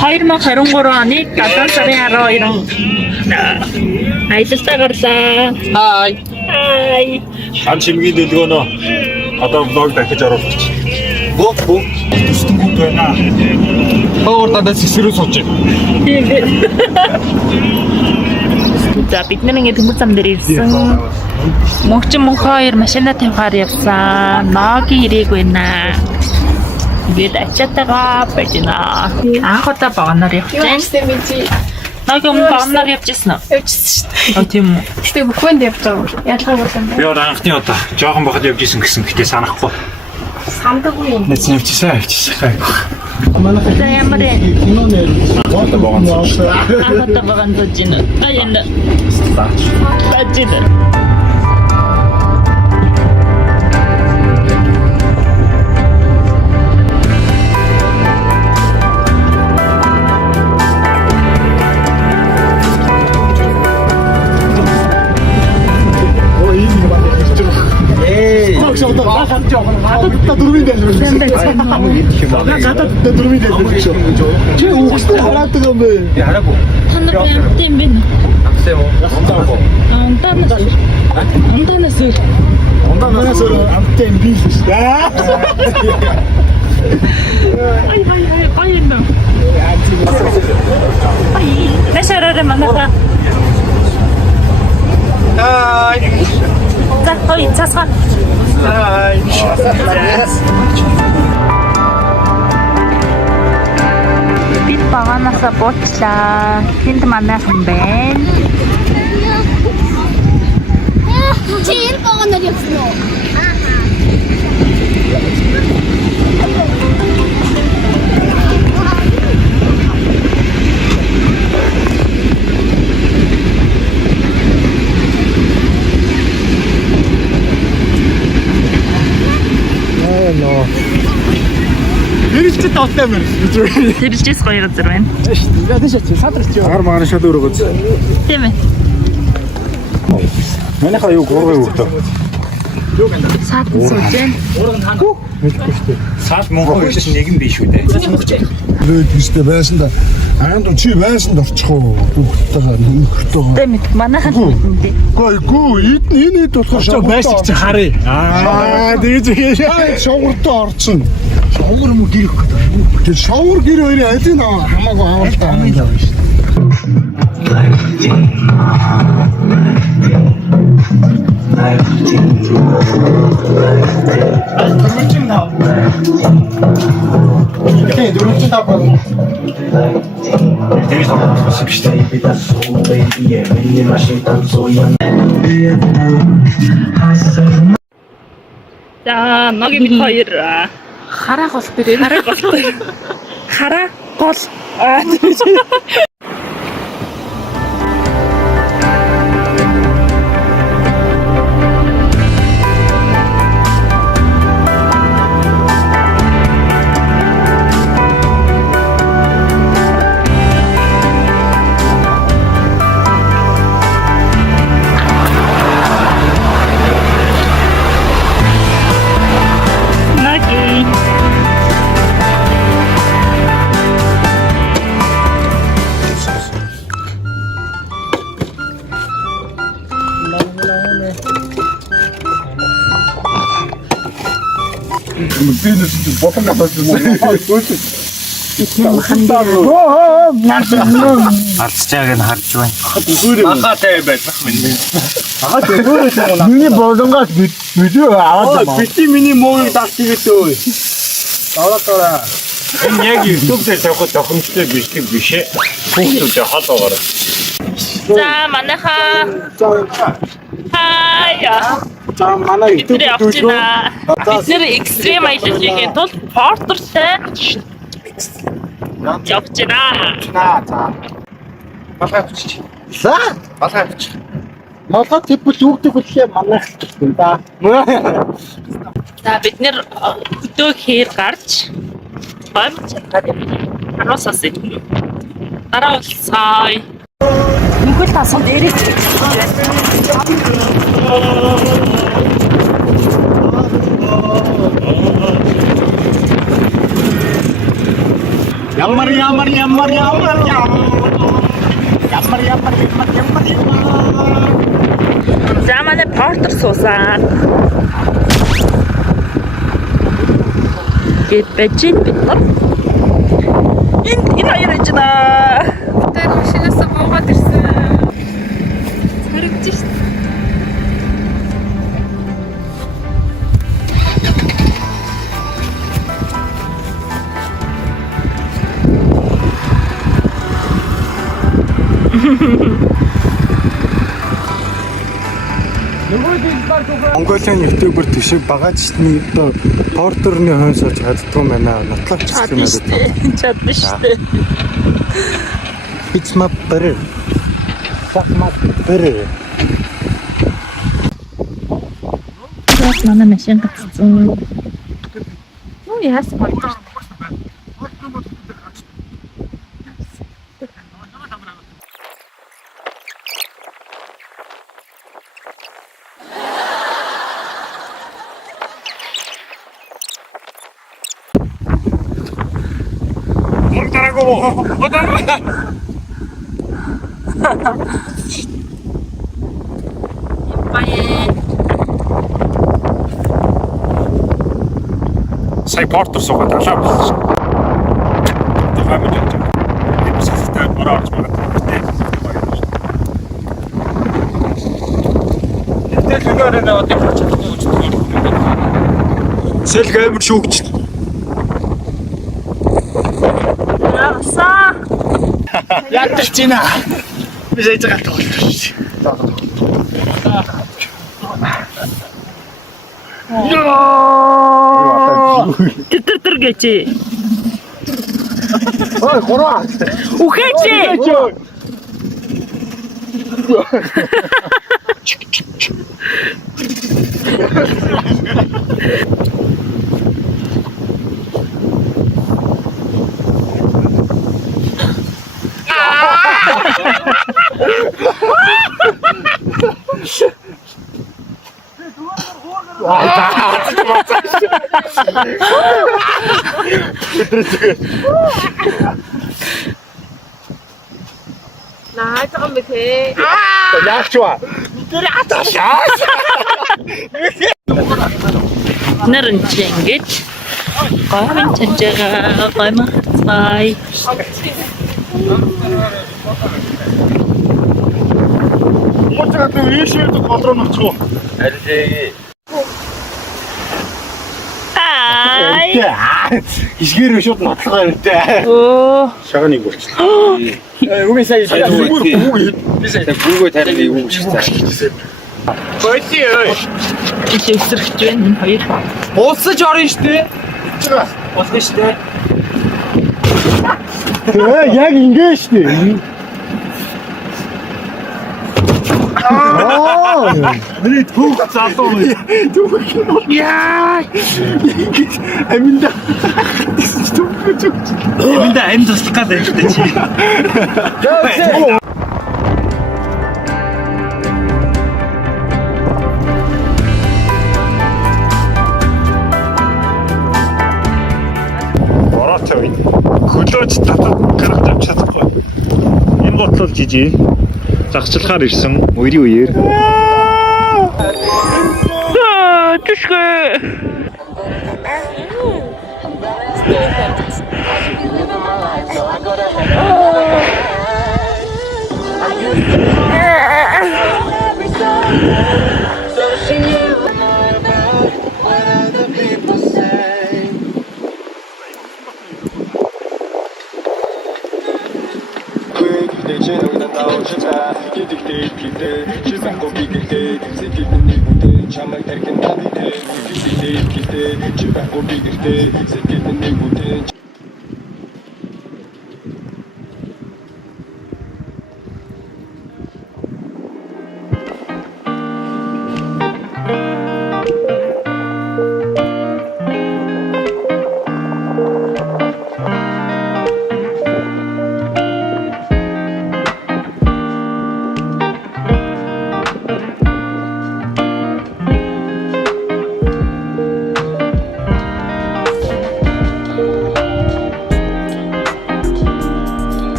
Хоёр мах 23 оны 7 сарын 12-нд аялалтаа гарлаа. Хай. Хай. Хан чимгийн дэлгөөнөө одоо влог дахиж оруулах. Бөө. Түстэн байна. Өөр дандаа сэсрүү сууж. Тийм. За бид нэг ингэ төмөр зам дээр ирсэн. Мөнхчин мөнх хоёр машина тавихаар явсан. Ноги ирээгүй наа. Бид ачаатайгаа байна. Анх удаа багнаар явчихсан. Ноги өмнө багнаар явжсэн үү? Явжсэн шүү дээ. Тийм үү. Гэтэ бүхэнд явж байгаа. Ялгаа болсон Би одоо анхны удаа жоохон бахад явж исэн гэсэн гэтээ санахгүй. сандаггүй юм. Нэц явчихсан. За ямар юм? Одоо богоно. Анх удаа багнаар дэж байна. Аяна. Бажид. гадаадтай дөрвийн дэлгэр гэсэн. Гадаадтай дөрвийн дэлгэр гэсэн. Чи үхстэй хараад байгаа юм бэ? Би хараагүй. Та нар ямт юм бэ? Амсаа юу? Ундаанаас амттай юм би л шүү дээ. Баяна. Тэшэрээр манайха. Хай. За хой цасгаа. Хай. Бид баганаасаа буучлаа. Тэнд манайхан байна. Чи энэ баганаар явсан уу? Хэрэлцээ тоотой юм. Тэржээс гоё газар байна. Яа тийш чи садрч чи. Агар магаар шал өрөөгөөс. Тийм ээ. Манайхаа юу гурван өгдөө. Саатан сууж байна. Мэдгүй шүү дээ. Саад мөнхөө гэж нэг юм биш үү дээ. Лээд тийштэй байсан да. Аянд чи байсан д орчих уу? Бүгдтэйгээ нөхөртөө. Тийм ээ. Манайхан мэдээ. Гүү энэ болохоор шоо байсан чи харъя. Тэгээд шовгортой орсон. Шовгор мө гэр өгөх. Тэгээд шовгор гэр хоёрын алийг хамаагүй авалтаа амын лав шүү дээ. Дөрөвчн тав. Тэр сонирхолтой биш үү? За ноги бид хоёр хараа гол дээр хараа гол. Хараа гол. Бизнес ботом надад юм. Алцж байгааг нь харж байна. Ахаатай байх минь. Миний болонгоос видео аваад байна. Бити миний муугийг даалтигээдөө. Тавлаа. Энэ яг YouTube дээр тавих тохиромжтой биш ээ. Хүүхдүүдээ хол байгаа. За манайха хаяа. За манай бид явж байна. Бид нэр экстрем аялал хийхэд тул портертэй явж байна. За. Балгаа авчиж. За. Балгаа авчиж. Малгай тэпэл үүгдэг үлээ манайх гэсэн да. За бид нэр өдөө хээр гарч бамч хараасаас дараа уулзъя. Мөнгөл тасан дээрээ Ямар. За манай портер суусан. Гэт бэжин бид нар. Энэ хоёр ажина. Тэр машинаас буугаад ирсэн. Харагдаж шít. Монголын ютубер төшөө байгаа ч гэсэн одоо портерны хон сууж чаддгүй байна. Нотлооч Чадна штэ. Чадна штэ. It's my better. Fuck my better. Манай машин гацсан. Ну яасан болчих. Сая портер суугаад алаа болсон. Тэгээ мэдээж. Энэ систем орооч байгаа. Тэгэл өнөөрөө наваад явж чадахгүй. Сэлг амар шүүгч. Яасан. Ядчих чина. Би зайж байгаа тоглож. Тэр гэж. Ой, хороо. Үхээч. 나좀 밑에. Яах ч ба. Нэрэн ингэж. Гоймын чанжага гоймын хацмай. Муцаад ийшээд контрол нөцгөө. Ай. Исгэр шууд нотлогоо өртөө. Оо. Шаганыг болчихлоо. Үгүй сая би сая бүгөө тарих юу шигтэй. Бөти ой. Ичээсэрч байна энэ хоёр. Буулсаж орно штэ. Болно штэ. Яг ингэ штэ. Миний түүх залуу юм. Түүх. Яа. Аминда. Аминда амин туслах гэдэг юм чи. Бороотой. Хөлөөж татад гаргаж авч чадахгүй. Энэ бодлол жижиг загчлахаар ирсэн үерийн үеэр. Түшгэ.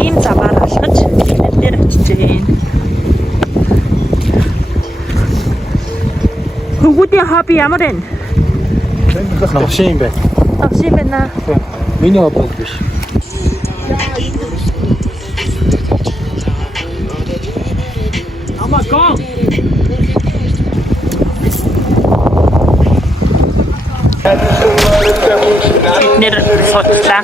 Ийм замаар алхаж бид нэр очиж байна. Хөнгүүдийн хобби ямар вэ? Навшин юм байна. Авшин байна. Миний хобби биш. Бид нэр судлаа.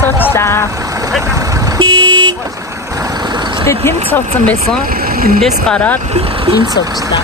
Судлаа. Гэтэ тэнд суудсан байсан. Тэндээс гараад энд суудлаа.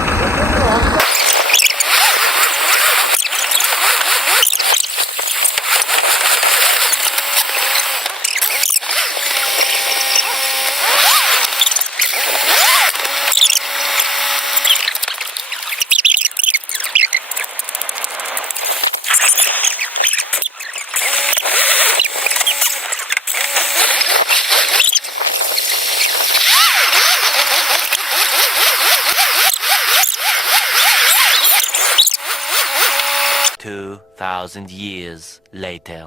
Thousand years later.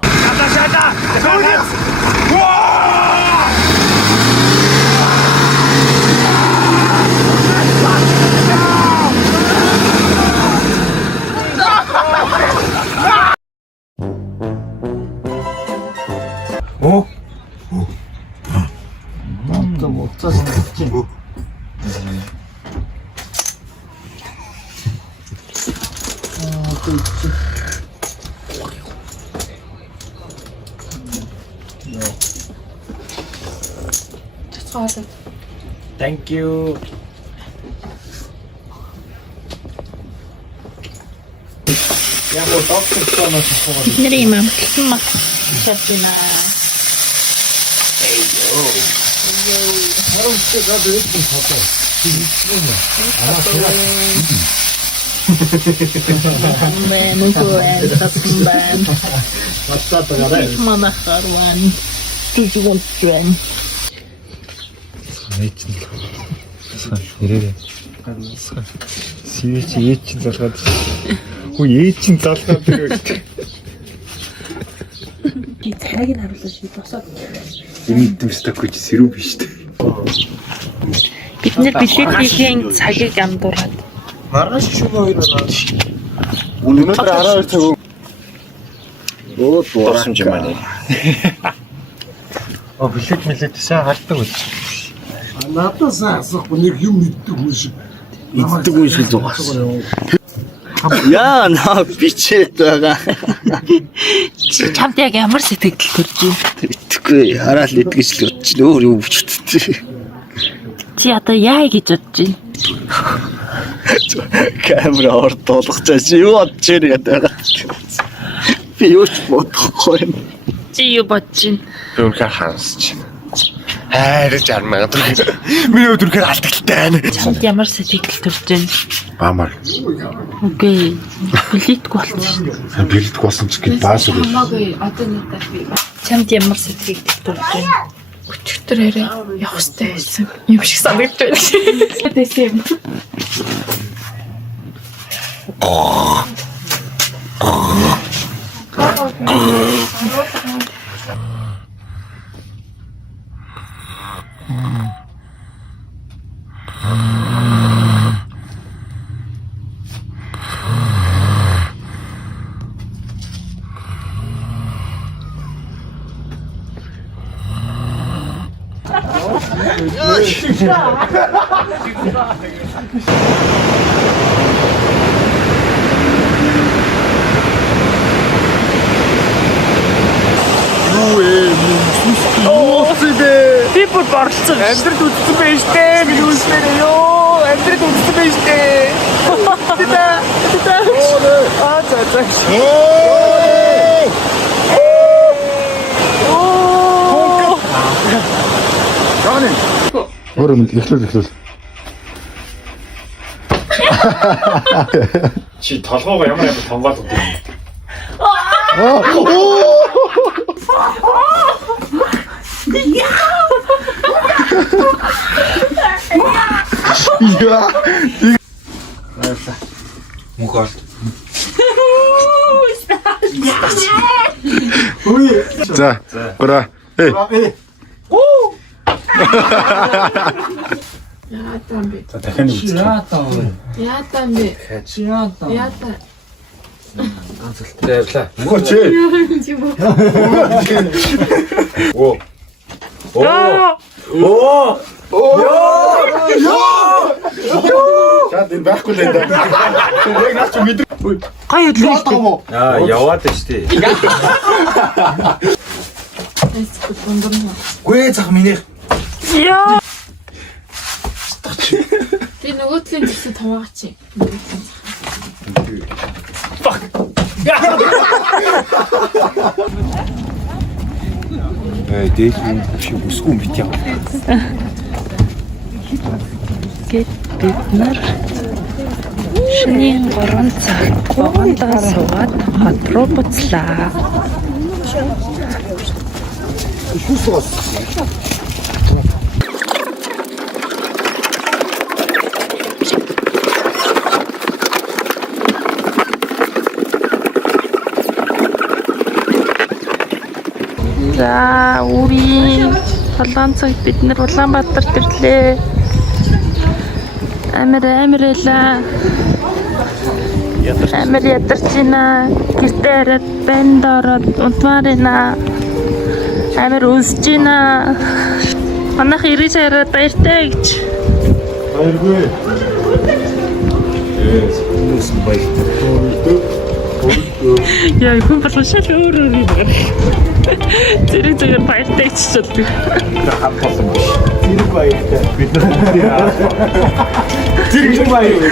Thank you. Бидний юм амтлсан мах шатна. Мама харван. Тижгонтрэн. Ирээрээ. Сивч ээч залгаад. Хөө ээч залгаад байгаа. Би цайг нь харуулсан шиг босоод. Энэ дэвстэхгүй чи сэрүү биш үү? Бид нэр билетийн цагийг андуураад. Маргааш шөнө 2 болоод. Өнөөдөр 12 цаг. Оо дуурсан юм байна. Билет сайн хальдаг үү? Надаас асахгүй нэг юм иддэг хүн шиг. Иддэг хүн шиг зугаас. Яа наа бичээд байгаа. Чамд яг ямар сэтгэл төрж байна? Итгэхгүй хараад л идгэж л бодож чинь өөр юу бичдэг. Чи одоо яа гэж бодож байна? Камера ордуулах чи юу бодож байгаа. Би юу ч бодохгүй. Чи юу бодож байна? Өөрхөн хансч. Хайрж армаа. Миний өдрөөр алдагтай байна. Чамд ямар сэтгэл төрж байна? Баамар. Окей. Билетгүй болсон шүү. Билет болсон ч гээд баас үү. Чамд ямар сэтгэл төрж байна? Өчигдөр арай явах хэрэгтэй байсан. Юм шиг санагдаж байна. Тэсэм. Би бүр борлцсон. Амьдрал үтсэн байж тээ. Би үснээр ёо. Амьдрал үтсэн байж тээ. Аа за. Өөрөө эхлүүл. Чи толгойгоо ямар тонгоод өгдөг юм. Мухаар. За, гура. Яатан би. За дахин үзчих. Яатан би. Яатан. Баярлаа. Мөхөч. Оо. За энэ байхгүй л энэ. Яг наач мэдрэг. Гоё хөдлөө. Аа, яваад штий. Эсгүй дундурна. Гүй зах минийх. Яа. Би нөгөө талын зүсээ таваагач. Дээж юм шиг үсгүй бит яа. Гэт бид нар шөнийн 3 цагт вагондоо суугаад хот руу буцлаа. За, үрийн 7 цагт бид нар Улаанбаатар төрлөө. Амирэлаа. Амир ядарч байна. Гэртээ хараад банд ороод унтмаар байна. Амир үсэж байна. Манайх ирэж хараад баяртай гэж. Баяргүй. Яа, хүн болгон шал өөр юм. Зэрэг баяртай иччихлээ. Зэрэг баяртай. Бид нар бүгдээ. Зэрэг баяр.